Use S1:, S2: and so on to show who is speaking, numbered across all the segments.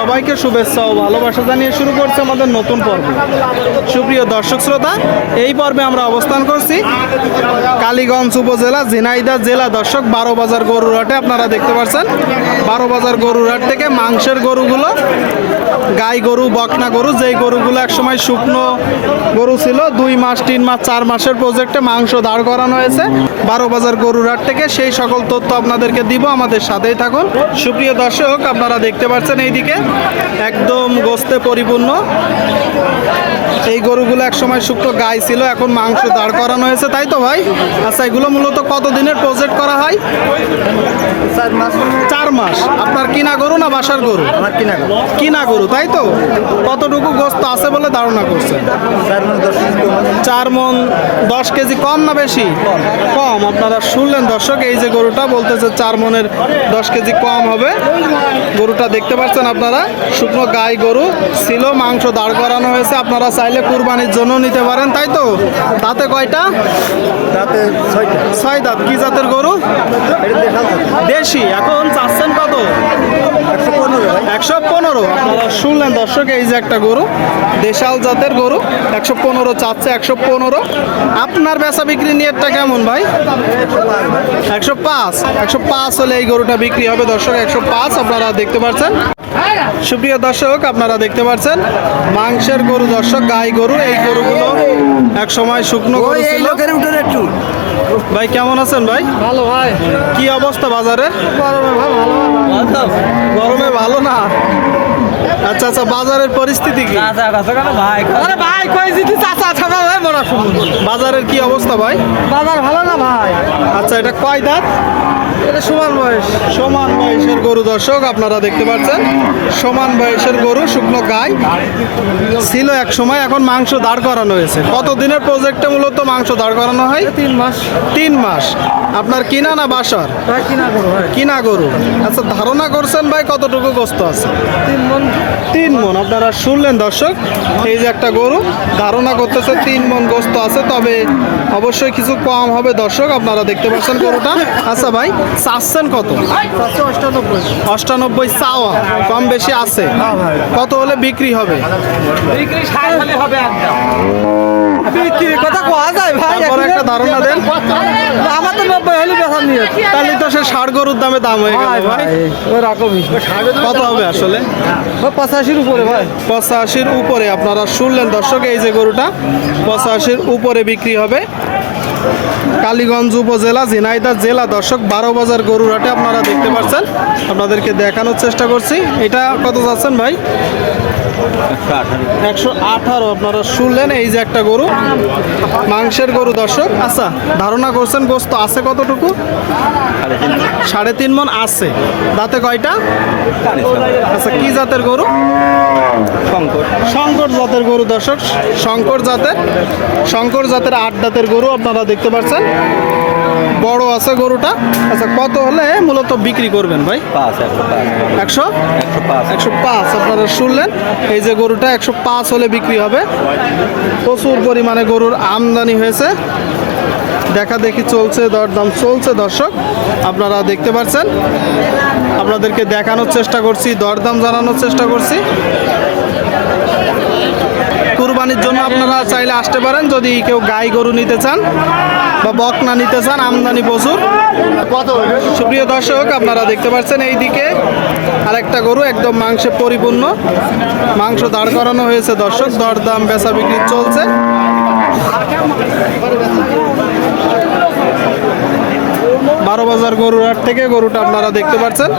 S1: সবাইকে শুভেচ্ছা ও ভালোবাসা জানিয়ে শুরু করছে আমাদের নতুন পর্ব। সুপ্রিয় দর্শক শ্রোতা, এই পর্বে আমরা অবস্থান করছি কালীগঞ্জ উপজেলা, ঝিনাইদহ জেলা দর্শক, বারো বাজার গরুরহাটে আপনারা দেখতে পাচ্ছেন, বারো বাজার গরুরহাট থেকে মাংসের গরুগুলো, গাই গরু, বকনা গরু, যেই গরুগুলো একসময় শুকনো গরু ছিল, দুই মাস, তিন মাস, চার মাসের প্রজেক্টে মাংস দাঁড় করানো হয়েছে। বারো বাজার গরুরহাট থেকে সেই সকল তথ্য আপনাদেরকে দিব, আমাদের সাথেই থাকুন। সুপ্রিয় দর্শক, আপনারা দেখতে পাচ্ছেন এইদিকে একদম গোস্তে পরিপূর্ণ। এই গরুগুলো একসময় শুক্তো গাই ছিল এখন মাংস দাঁড় করানো হয়েছে তাই তো ভাই? আচ্ছা এগুলো মূলত কত দিনের প্রজেক্ট করা হয়?
S2: চার মাস।
S1: চার মাস। আপনার কিনা গরু না বাসার গরু?
S2: আমার কিনা গেল
S1: কিনা গরু তাই তো? কতটুকু গোস্ত আছে বলে ধারণা করছে
S2: চার
S1: মন দশ কেজি কম না বেশি? কম। আপনারা শুনলেন দর্শক এই যে গরুটা বলতেছে চার মনের দশ কেজি কম হবে। গরুটা দেখতে পাচ্ছেন আপনারা? শুকনো গাই গরু ছিল মাংস দাঁড় করানো হয়েছে। আপনারা চাইলে কুরবানির জন্য নিতে পারেন তাই তো? তাতে কয়টা?
S2: তাতে
S1: ছয় দাঁত। কি জাতের গরু? দেশি। এখন চাচ্ছেন কত
S2: একশো পনেরো ভাই
S1: একশো পনেরো। আপনারা শুনলেন দর্শক এই যে একটা গরু দেশাল জাতের গরু একশো পনেরো চাচ্ছে একশো পনেরো। আপনার বেচা বিক্রি নিয়েটা কেমন ভাই? একশো পাঁচ একশো পাঁচ হলে এই গরুটা বিক্রি হবে দর্শক একশো পাঁচ আপনারা দেখতে পাচ্ছেন সুপ্রিয় দর্শক আপনারা দেখতে পাচ্ছেন মাংসের গরু দর্শক গাই গরু এই গরুগুলো এক সময় শুকনো গরু ছিল।
S2: একটু।
S1: ভাই কেমন আছেন ভাই?
S2: ভালো ভাই।
S1: কি অবস্থা বাজারে?
S2: গরমে ভালো ভালো।
S1: গরমে ভালো না? আচ্ছা আচ্ছা বাজারের পরিস্থিতি কি?
S2: আরে ভাই কই যদি চাচা থাকা ভাই মরা
S1: বাজারের কি অবস্থা ভাই?
S2: বাজার ভালো না ভাই?
S1: আচ্ছা এটা কয় দাঁত?
S2: এটা সমান বয়স?
S1: সমান বয়সের গরু দর্শক আপনারা দেখতে পাচ্ছেন সমান বয়সের গরু শুকনো গাই। ছিল এক সময় এখন মাংস দাঁড় করানো হয়েছে। কত দিনের প্রজেক্টে মূলত মাংস দাঁড় করানো হয়?
S2: তিন মাস।
S1: তিন মাস। আপনার কিনা না বাসার?
S2: কিনা ভাই।
S1: কিনা গরু। আচ্ছা ধারণা করছেন ভাই কতটুকু গোস্ত আছে?
S2: তিন মন।
S1: তিন মন। আপনারা শুনলেন দর্শক এই যে একটা গরু ধারণা করতেছে তিন মন গোস্ত আছে তবে অবশ্যই কিছু কম হবে দর্শক আপনারা দেখতে পাচ্ছেন গরুটা। আচ্ছা ভাই চাচ্ছেন কত?
S2: অষ্টানব্বই
S1: অষ্টানব্বই চাওয়া কম বেশি আছে। কত হলে বিক্রি হবে?
S2: বিক্রি হবে বিক্রি কথা কোয়া যায় ভাই
S1: তারপরে একটা ধারণা দেন।
S2: আমার তো নব্বই হলে নিয়ে
S1: তাহলে তো সে ষাট গরুর দামে দাম হয়ে গেল
S2: ভাই
S1: ভাই।
S2: ভাই ওই রকমই।
S1: কত হবে আসলে?
S2: পঁচাশির উপরে ভাই।
S1: পঁচাশির উপরে আপনারা শুনলেন দর্শক এই যে গরুটা পঁচাশির উপরে বিক্রি হবে। কালীগঞ্জ উপজেলা ঝিনাইদা জেলা। দর্শক বারো বাজার গরুরহাটে আপনারা দেখতে পাচ্ছেন। আপনাদেরকে দেখানোর চেষ্টা করছি। এটা কত যাচ্ছেন ভাই? একশো আঠারো। আপনারা শুনলেন এই যে একটা গরু মাংসের গরু দর্শক। আচ্ছা ধারণা করছেন গোস্ত আছে কতটুকু? সাড়ে তিন মন আছে। দাঁতে কয়টা? আচ্ছা কি জাতের গরু? শঙ্কর। শঙ্কর জাতের গরু দর্শক। শঙ্কর জাতের শঙ্কর জাতের আট দাঁতের গরু আপনারা দেখতে পাচ্ছেন। বড় আছে গরুটা। আচ্ছা কত হলে মূলত বিক্রি করবেন ভাই? একশো একশো পাঁচ আপনারা শুনলেন? এই যে গরুটা একশো পাঁচ হলে বিক্রি হবে। প্রচুর পরিমাণে গরুর আমদানি হয়েছে। দেখা দেখি চলছে দরদাম চলছে দর্শক আপনারা দেখতে পাচ্ছেন। আপনাদেরকে দেখানোর চেষ্টা করছি দরদাম জানানোর চেষ্টা করছি। কুরবানির জন্য আপনারা চাইলে আসতে পারেন যদি কেউ গাই গরু নিতে চান বা বকনা নিতে চান আমদানি প্রচুর। সুপ্রিয় দর্শক আপনারা দেখতে পাচ্ছেন এই দিকে আরেকটা গরু একদম মাংসে পরিপূর্ণ। মাংস দাঁড় করানো হয়েছে দর্শক দরদাম বেচা বিক্রি চলছে। বারো বাজার গরুর হাট থেকে গরুটা আপনারা দেখতে পাচ্ছেন।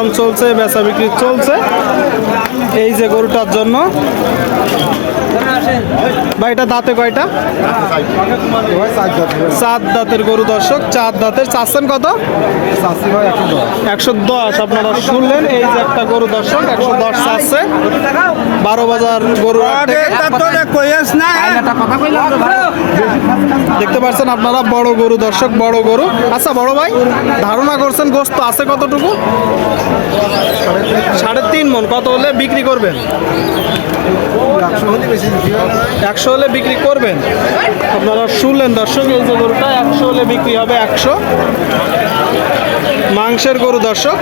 S1: দরদাম চলছে বেচা বিক্রি চলছে। এই যে গরুটার জন্য। ভাই এটা দাঁতে কয়টা? চার দাঁতের গরু দর্শক চার দাঁতের। চাচ্ছেন কত? একশো দশ আপনারা শুনলেন এই যে একটা গরু দর্শক একশো দশ চাচ্ছে। বারো বাজার গরু। দেখতে পাচ্ছেন আপনারা বড় গরু দর্শক বড় গরু। আচ্ছা বড় ভাই ধারণা করছেন গোস্ত আছে কতটুকু? সাড়ে তিন মন কত হলে বিক্রি করবেন? একশো হলে বিক্রি করবেন? আপনারা শুনলেন দর্শক, এই যে গরুটা, একশো হলে বিক্রি হবে একশো। মাংসের গরু, দর্শক।